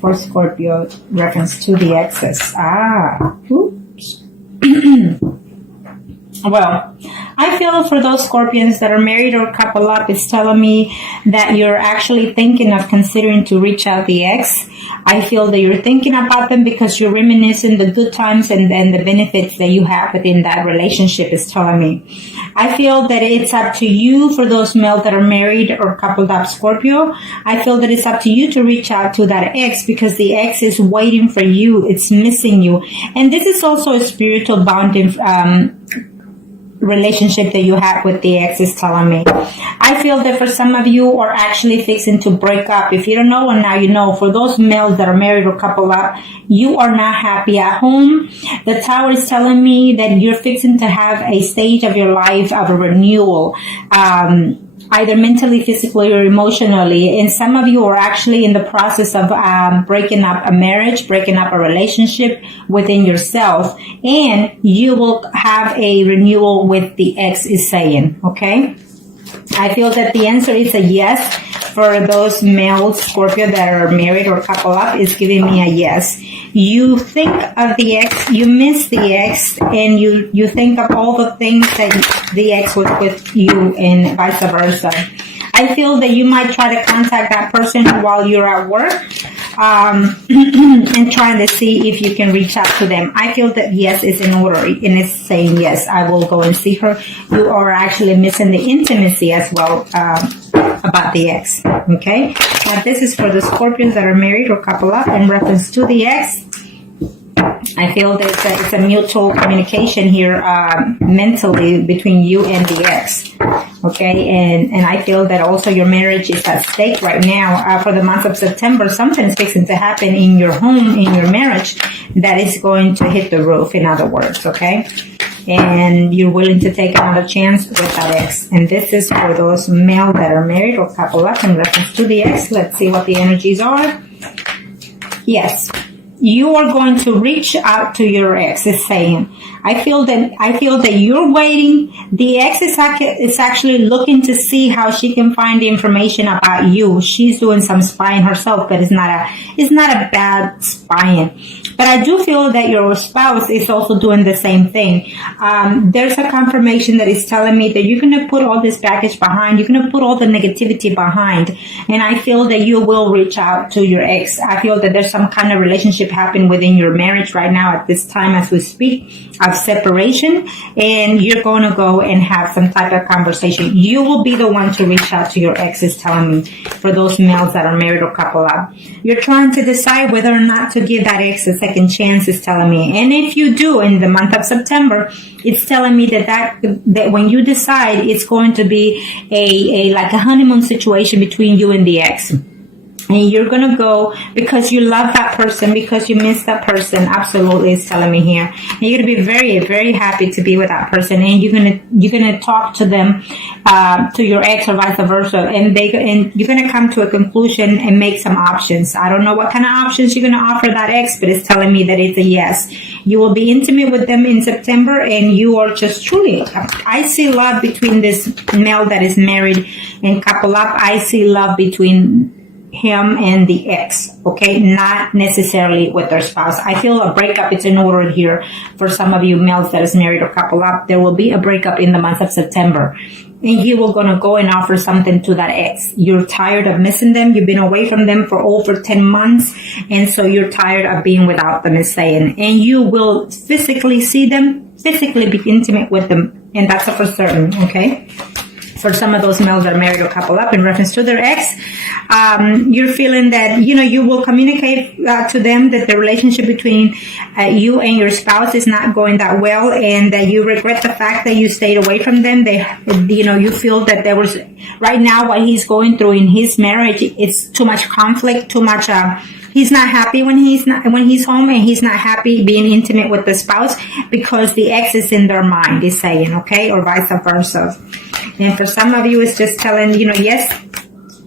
For Scorpio, reference to the exes. Oops. Well, I feel for those Scorpions that are married or couple up, it's telling me that you're actually thinking of considering to reach out the ex. I feel that you're thinking about them because you're reminiscing the good times and then the benefits that you have within that relationship is telling me. I feel that it's up to you for those males that are married or coupled up Scorpio. I feel that it's up to you to reach out to that ex because the ex is waiting for you. It's missing you. And this is also a spiritual bonding relationship that you have with the ex is telling me. I feel that for some of you are actually fixing to break up. If you don't know, and now you know, for those males that are married or coupled up, you are not happy at home. The Tower is telling me that you're fixing to have a stage of your life of a renewal, either mentally, physically, or emotionally. And some of you are actually in the process of breaking up a marriage, breaking up a relationship within yourself. And you will have a renewal with the ex is saying, okay? I feel that the answer is a yes. For those males, Scorpio, that are married or couple up, is giving me a yes. You think of the ex, you miss the ex, and you think of all the things that the ex was with you and vice versa. I feel that you might try to contact that person while you're at work and trying to see if you can reach out to them. I feel that yes is in order and it's saying yes, I will go and see her. You are actually missing the intimacy as well about the ex. Okay, now this is for the Scorpions that are married or couple up in reference to the ex. I feel that it's a mutual communication here mentally between you and the ex. Okay, and I feel that also your marriage is at stake right now. For the month of September, something's fixing to happen in your home, in your marriage, that is going to hit the roof, in other words, okay? And you're willing to take another chance with that ex. And this is for those male that are married or couple up in reference to the ex. Let's see what the energies are. Yes. You are going to reach out to your ex, is saying. I feel that you're waiting. The ex is actually looking to see how she can find the information about you. She's doing some spying herself, but it's not a bad spying. But I do feel that your spouse is also doing the same thing. There's a confirmation that is telling me that you're going to put all this baggage behind. You're going to put all the negativity behind. And I feel that you will reach out to your ex. I feel that there's some kind of relationship happening within your marriage right now at this time as we speak of separation. And you're going to go and have some type of conversation. You will be the one to reach out to your ex, is telling me, for those males that are married or couple up. You're trying to decide whether or not to give that ex a second chance, is telling me. And if you do in the month of September, it's telling me that when you decide, it's going to be a like a honeymoon situation between you and the ex. And you're going to go because you love that person, because you miss that person. Absolutely, it's telling me here. And you're going to be very, very happy to be with that person. And you're going to talk to them, to your ex or vice versa. And you're going to come to a conclusion and make some options. I don't know what kind of options you're going to offer that ex, but it's telling me that it's a yes. You will be intimate with them in September, and you are just truly, I see love between this male that is married and couple up. I see love between him and the ex, okay? Not necessarily with their spouse. I feel a breakup is in order here for some of you males that is married or couple up. There will be a breakup in the month of September. And you will going to go and offer something to that ex. You're tired of missing them. You've been away from them for over 10 months. And so you're tired of being without them, is saying. And you will physically see them, physically be intimate with them. And that's for certain, okay? For some of those males that are married or couple up in reference to their ex, you're feeling that, you will communicate to them that the relationship between you and your spouse is not going that well, and that you regret the fact that you stayed away from them. You feel that there was, right now, what he's going through in his marriage, it's too much conflict, too much, he's not happy when he's home, and he's not happy being intimate with the spouse because the ex is in their mind, is saying, okay, or vice versa. And for some of you, it's just telling, yes,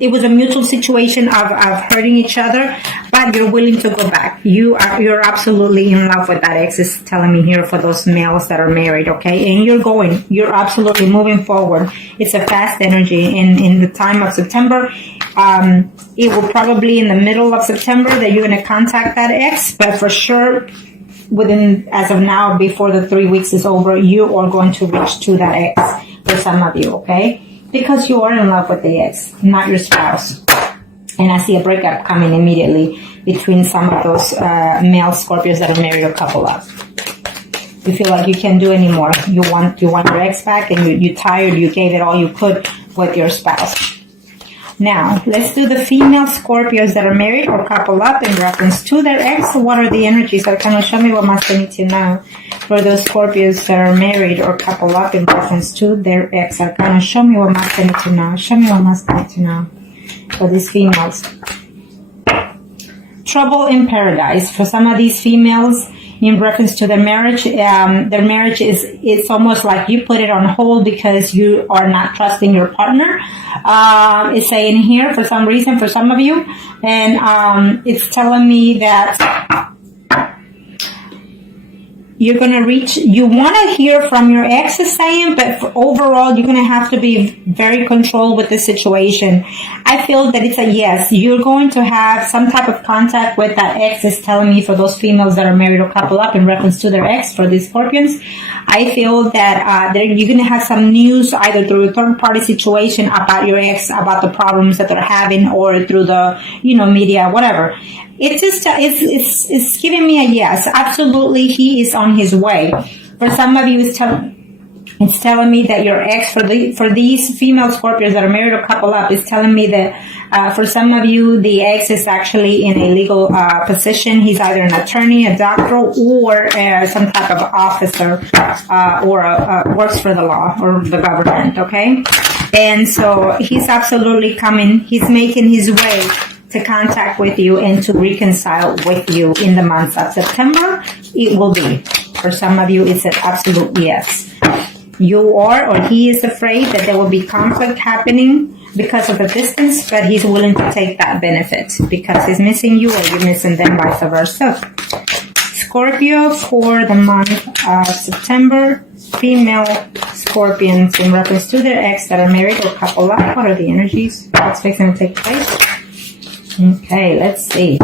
it was a mutual situation of hurting each other, but you're willing to go back. You're absolutely in love with that ex, is telling me here for those males that are married, okay? And you're absolutely moving forward. It's a fast energy in the time of September. It will probably in the middle of September that you're going to contact that ex, but for sure within, as of now, before the 3 weeks is over, you are going to reach to that ex for some of you, okay? Because you are in love with the ex, not your spouse. And I see a breakup coming immediately between some of those male Scorpios that are married or couple up. You feel like you can't do anymore. You want your ex back, and you're tired. You gave it all you could with your spouse. Now, let's do the female Scorpios that are married or couple up in reference to their ex. What are the energies? So kind of show me what must I need to know for those Scorpios that are married or couple up in reference to their ex. So kind of show me what must I need to know. Show me what must I need to know for these females. Trouble in paradise. For some of these females, in reference to their marriage is almost like you put it on hold because you are not trusting your partner. It's saying here for some reason for some of you, and it's telling me that you're going to reach, you want to hear from your ex is saying, but for overall, you're going to have to be very controlled with the situation. I feel that it's a yes. You're going to have some type of contact with that ex, is telling me for those females that are married or couple up in reference to their ex, for these Scorpions. I feel that you're going to have some news either through a third party situation about your ex, about the problems that they're having, or through the, media, whatever. It's just, it's giving me a yes. Absolutely, he is on his way. For some of you, it's telling me that your ex, for these female Scorpios that are married or couple up, is telling me that for some of you, the ex is actually in a legal position. He's either an attorney, a doctor, or some type of officer, or works for the law or the government, okay? And so he's absolutely coming. He's making his way to contact with you and to reconcile with you in the month of September. It will be. For some of you, it's an absolute yes. You are, or he is afraid that there will be conflict happening because of the distance, but he's willing to take that benefit because he's missing you or you're missing them, vice versa. Scorpio for the month of September, female Scorpions in reference to their ex that are married or couple up. What are the energies that's fixing to take place? Okay, let's see.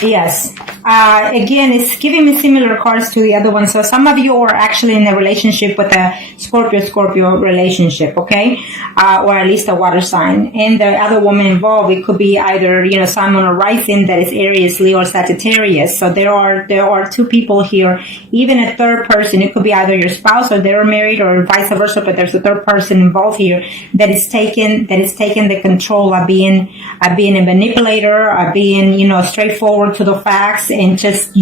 Yes. Again, it's giving me similar cards to the other one. So some of you are actually in a relationship with a Scorpio relationship, okay? Or at least a water sign. And the other woman involved, it could be either, Sun, Moon, or Rising that is Aries, Leo, or Sagittarius. So there are two people here. Even a third person, it could be either your spouse or they're married or vice versa, but there's a third person involved here that is taking the control of being a manipulator, of being, straightforward to the facts. And just,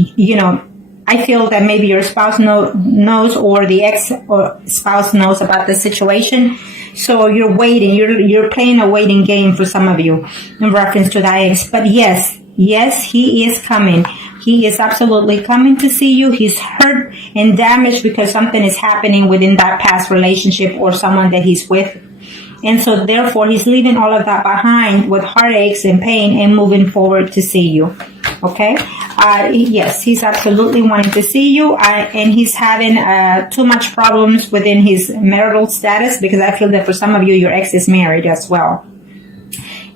I feel that maybe your spouse knows or the ex or spouse knows about the situation. So you're waiting. You're playing a waiting game for some of you in reference to that ex. But yes, he is coming. He is absolutely coming to see you. He's hurt and damaged because something is happening within that past relationship or someone that he's with. And so therefore, he's leaving all of that behind with heartaches and pain and moving forward to see you. Okay? Yes, he's absolutely wanting to see you. And he's having too much problems within his marital status because I feel that for some of you, your ex is married as well.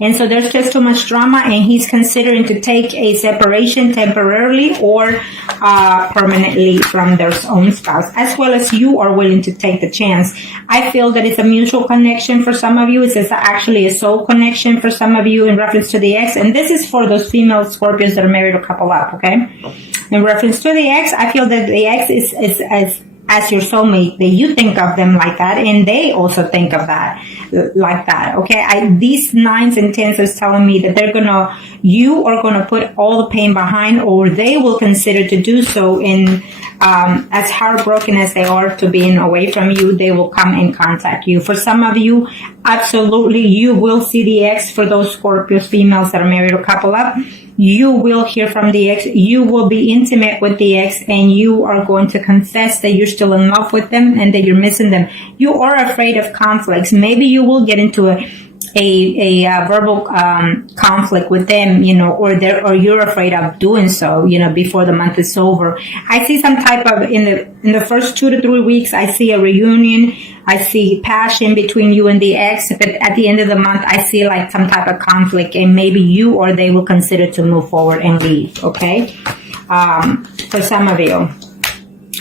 And so there's just too much drama, and he's considering to take a separation temporarily or permanently from their own spouse, as well as you are willing to take the chance. I feel that it's a mutual connection for some of you. It's actually a soul connection for some of you in reference to the ex. And this is for those female Scorpios that are married or couple up, okay? In reference to the ex, I feel that the ex is as your soulmate, that you think of them like that, and they also think of that like that. Okay, these 9s and 10s is telling me that they're gonna, you are going to put all the pain behind, or they will consider to do so. In as heartbroken as they are to being away from you, they will come and contact you. For some of you, absolutely, you will see the ex. For those Scorpios females that are married or couple up, you will hear from the ex. You will be intimate with the ex, and you are going to confess that you're still in love with them and that you're missing them. You are afraid of conflicts. Maybe you will get into a verbal conflict with them, or you're afraid of doing so, before the month is over. I see some type of in the first 2 to 3 weeks. I see a reunion. I see passion between you and the ex, but at the end of the month, I see like some type of conflict, and maybe you or they will consider to move forward and leave. Okay, for some of you.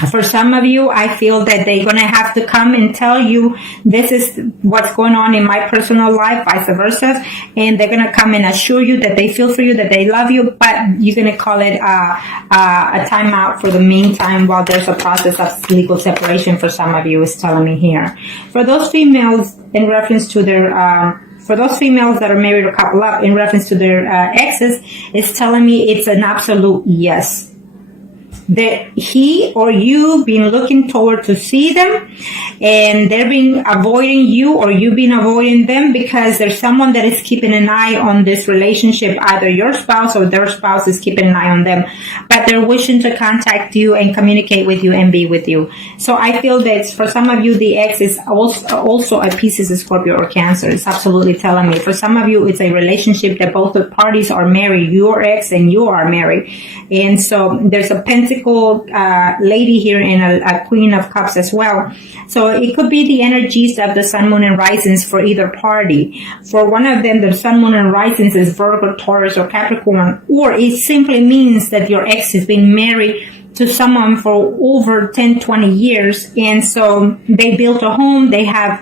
For some of you, I feel that they're going to have to come and tell you this is what's going on in my personal life, vice versa. And they're going to come and assure you that they feel for you, that they love you, but you're going to call it a timeout for the meantime while there's a process of legal separation for some of you, is telling me here. For those females, in reference to their... for those females that are married or couple up, in reference to their exes, it's telling me it's an absolute yes. That he or you been looking forward to see them, and they're been avoiding you, or you been avoiding them, because there's someone that is keeping an eye on this relationship. Either your spouse or their spouse is keeping an eye on them, but they're wishing to contact you and communicate with you and be with you. So I feel that for some of you, the ex is also a Pisces, Scorpio, or Cancer. It's absolutely telling me. For some of you, it's a relationship that both the parties are married, your ex and you are married. And so there's a Pentacle lady here and a Queen of Cups as well. So it could be the energies of the Sun, Moon, and Risings for either party. For one of them, the Sun, Moon, and Risings is Virgo, Taurus, or Capricorn, or it simply means that your ex has been married to someone for over 10, 20 years, and so they built a home, they have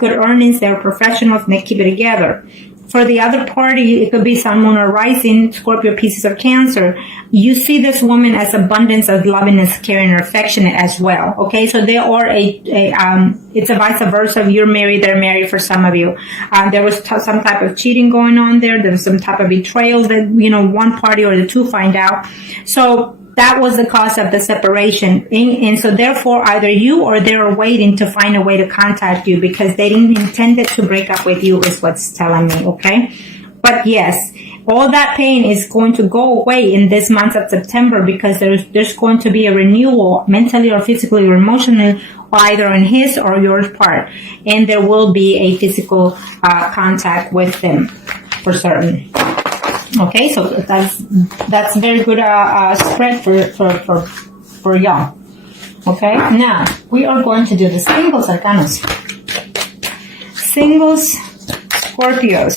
good earnings, they're professionals, and they keep it together. For the other party, it could be Sun, Moon, or Rising, Scorpio, Pisces, or Cancer. You see this woman as abundance of lovingness, caring, or affectionate as well. Okay, so they are it's a vice versa. You're married, they're married for some of you. There was some type of cheating going on there. There was some type of betrayal that, one party or the two find out. So that was the cause of the separation. And so therefore, either you or they're waiting to find a way to contact you, because they didn't intend it to break up with you, is what's telling me, okay? But yes, all that pain is going to go away in this month of September, because there's going to be a renewal, mentally or physically or emotionally, either on his or your part. And there will be a physical contact with them for certain. Okay, so that's very good spread for y'all. Okay, now we are going to do the singles arcanas. Singles Scorpios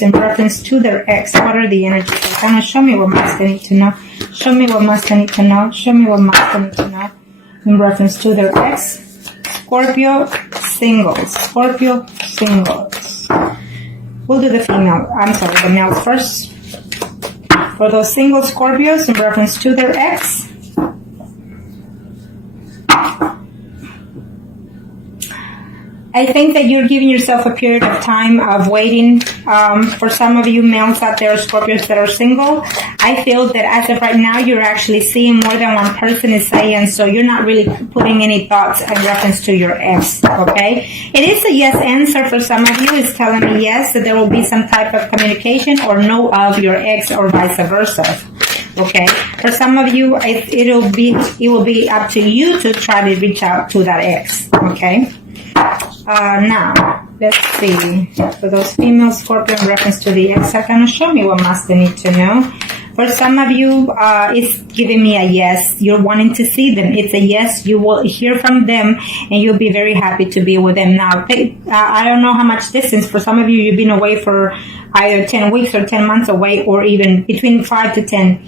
in reference to their ex. What are the energies? Arcana, show me what must I need to know. Show me what must I need to know. Show me what must I need to know in reference to their ex. Scorpio singles. We'll do the the males first. For those single Scorpios in reference to their ex. I think that you're giving yourself a period of time of waiting. For some of you males out there, Scorpios that are single, I feel that as of right now, you're actually seeing more than one person is saying, so you're not really putting any thoughts in reference to your ex, okay? It is a yes answer for some of you. It's telling me yes, that there will be some type of communication or no of your ex, or vice versa. Okay, for some of you, it will be up to you to try to reach out to that ex, okay? Now, let's see. For those female Scorpio in reference to the ex, can show me what must they need to know. For some of you, it's giving me a yes. You're wanting to see them. It's a yes. You will hear from them, and you'll be very happy to be with them. Now, I don't know how much distance. For some of you, you've been away for either 10 weeks or 10 months away, or even between 5 to 10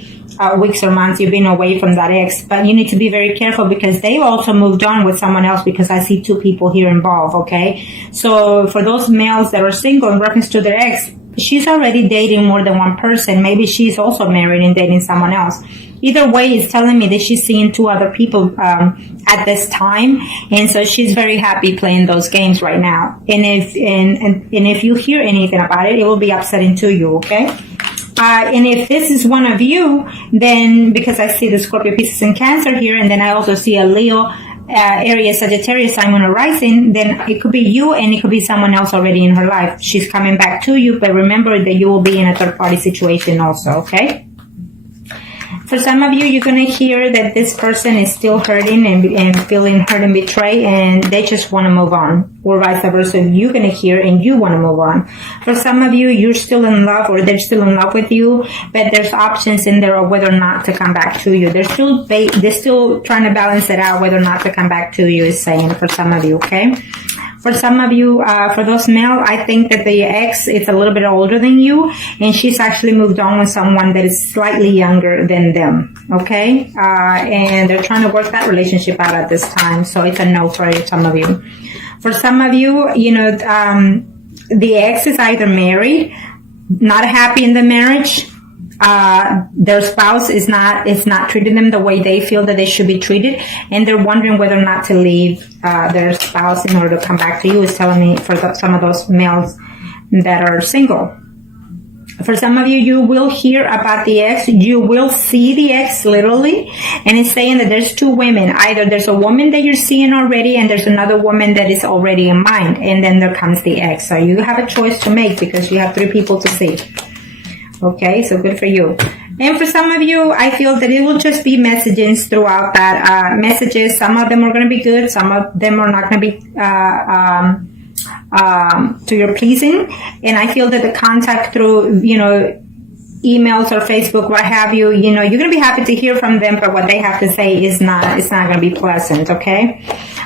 weeks or months you've been away from that ex. But you need to be very careful, because they've also moved on with someone else, because I see two people here involved, okay? So for those males that are single in reference to their ex, she's already dating more than one person. Maybe she's also married and dating someone else. Either way, it's telling me that she's seeing 2 other people at this time, and so she's very happy playing those games right now. And if you hear anything about it, it will be upsetting to you. Okay. And if this is one of you, then because I see the Scorpio, Pisces, and Cancer here, and then I also see a Leo, Aries, Sagittarius, Sun, Moon, or Rising, then it could be you and it could be someone else already in her life. She's coming back to you, but remember that you will be in a third-party situation also, okay? For some of you, you're going to hear that this person is still hurting and feeling hurt and betrayed, and they just want to move on, or vice versa. You're going to hear and you want to move on. For some of you, you're still in love, or they're still in love with you, but there's options in there of whether or not to come back to you. They're still trying to balance it out whether or not to come back to you, is saying for some of you, okay? For some of you, for those male, I think that the ex is a little bit older than you, and she's actually moved on with someone that is slightly younger than them, okay? And they're trying to work that relationship out at this time, so it's a no for some of you. For some of you, the ex is either married, not happy in the marriage, their spouse is not treating them the way they feel that they should be treated, and they're wondering whether or not to leave their spouse in order to come back to you, is telling me for some of those males that are single. For some of you, you will hear about the ex. You will see the ex literally, and it's saying that there's 2 women. Either there's a woman that you're seeing already, and there's another woman that is already in mind, and then there comes the ex. So you have a choice to make because you have 3 people to see. Okay, so good for you. And for some of you, I feel that it will just be messages throughout that, messages. Some of them are going to be good. Some of them are not going to be, to your pleasing. And I feel that the contact through, emails or Facebook, what have you, you're going to be happy to hear from them, but what they have to say it's not going to be pleasant, okay?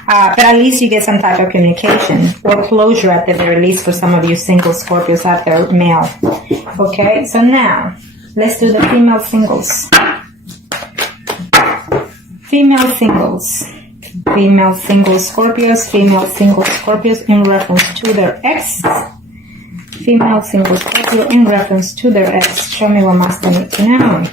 But at least you get some type of communication or closure at the very least for some of you single Scorpios out there, male. Okay, so now let's do the female singles. Female singles. Female single Scorpios. Female single Scorpios in reference to their ex. Female single Scorpio in reference to their ex. Show me what must I need to know.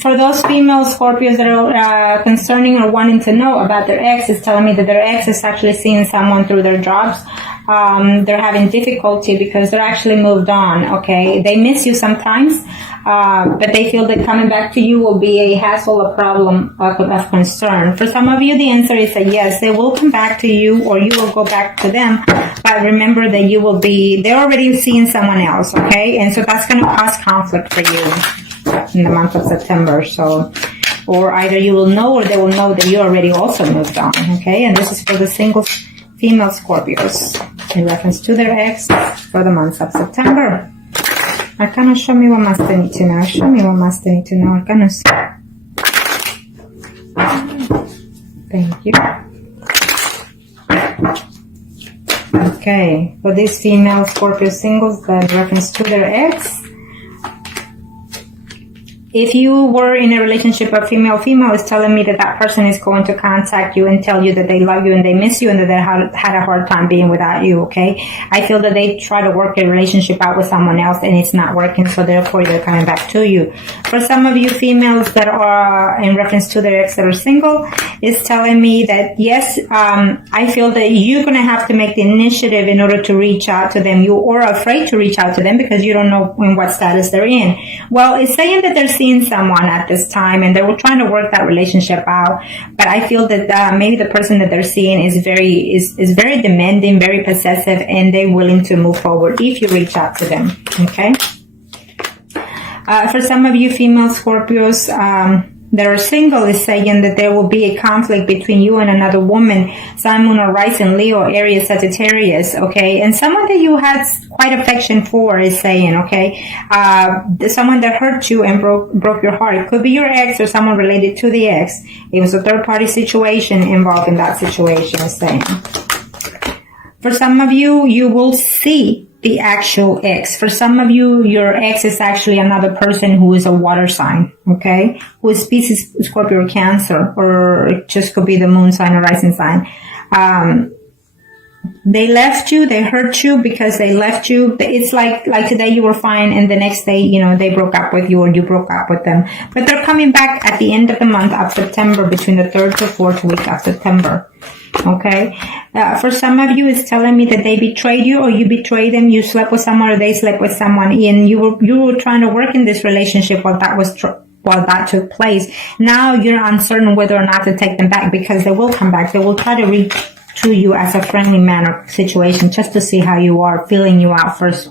For those female Scorpios that are concerning or wanting to know about their ex, is telling me that their ex is actually seeing someone through their jobs. They're having difficulty because they're actually moved on, okay? They miss you sometimes, but they feel that coming back to you will be a hassle, a problem of concern. For some of you, the answer is a yes. They will come back to you or you will go back to them, but remember that they're already seeing someone else, okay? And so that's going to cause conflict for you in the month of September. So, or either you will know or they will know that you already also moved on, okay? And this is for the single female Scorpios in reference to their ex for the month of September. Arcana, show me what must I need to know. Show me what must I need to know, Arcanas. Thank you. Okay, for these female Scorpio singles in reference to their ex, if you were in a relationship of female-female, it's telling me that that person is going to contact you and tell you that they love you and they miss you and that they had a hard time being without you, okay? I feel that they try to work a relationship out with someone else and it's not working, so therefore they're coming back to you. For some of you females that are in reference to their ex that are single, it's telling me that, yes, I feel that you're going to have to make the initiative in order to reach out to them. You are afraid to reach out to them because you don't know in what status they're in. Well, it's saying that they're seeing someone at this time and they were trying to work that relationship out, but I feel that maybe the person that they're seeing is very demanding, very possessive, and they're willing to move forward if you reach out to them, okay? For some of you female Scorpios that are single, is saying that there will be a conflict between you and another woman, Sun, Moon, or Rising, Leo, Aries, Sagittarius, okay? And someone that you had quite affection for is saying, okay, someone that hurt you and broke your heart. It could be your ex or someone related to the ex. It was a third-party situation involved in that situation, is saying. For some of you, you will see the actual ex. For some of you, your ex is actually another person who is a water sign, okay? Who is Pisces, Scorpio, or Cancer, or it just could be the moon sign or rising sign. They left you, they hurt you because they left you. It's like today you were fine and the next day, you know, they broke up with you or you broke up with them. But they're coming back at the end of the month of September, between the 3rd to 4th week of September. Okay? For some of you, it's telling me that they betrayed you or you betrayed them. You slept with someone or they slept with someone, and you were trying to work in this relationship while that took place. Now you're uncertain whether or not to take them back, because they will come back. They will try to reach to you as a friendly manner situation, just to see how you are, feeling you out first.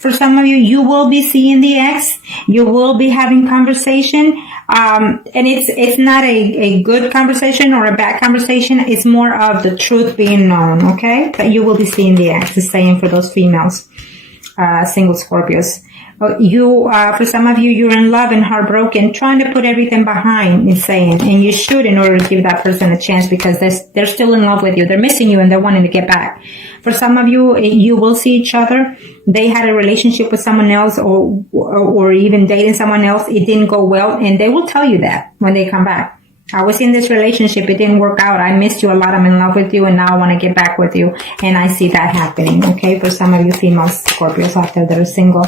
For some of you, you will be seeing the ex. You will be having conversation. And it's not a good conversation or a bad conversation. It's more of the truth being known, okay? That you will be seeing the ex, is saying for those females, single Scorpios. For some of you, you're in love and heartbroken, trying to put everything behind, is saying, and you should, in order to give that person a chance, because they're still in love with you. They're missing you and they're wanting to get back. For some of you, you will see each other. They had a relationship with someone else or even dating someone else. It didn't go well, and they will tell you that when they come back. I was in this relationship. It didn't work out. I missed you a lot. I'm in love with you, and now I want to get back with you. And I see that happening, okay, for some of you female Scorpios out there that are single.